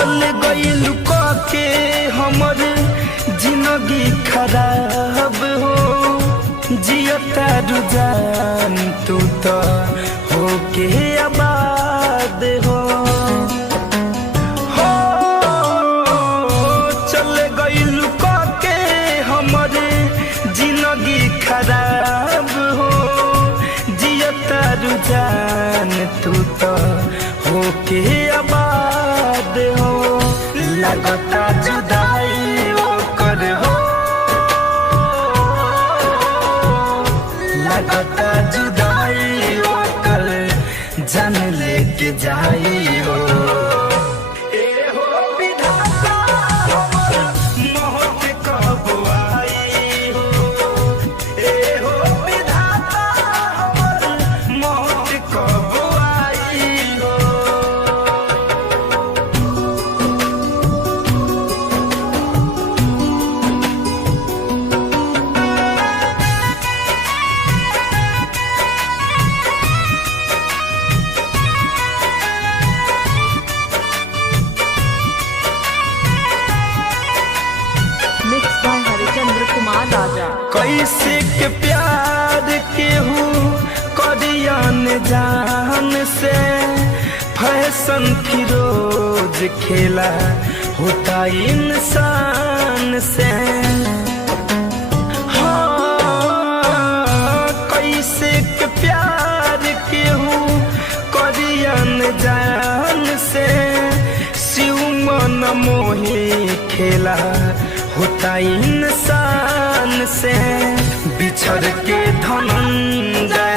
चल गइल के हमर जिंदगी खराब हो जियता रुझान तू तो होके आबाद हो चल गइल के हमर जिंदगी खराब हो जियता रुझान तू तो होके आबाद हो लगता जुदाई ओकर हो लगता जुदाई ओकर जान लेके जाई हो कैसे के प्यार केहू करियन जान से फैशन फिरोज खेला होता इंसान से कैसे के प्यार केहू करियन जान से शिव मन मोही खेला होता इंसान से बिछड़ के धनंजय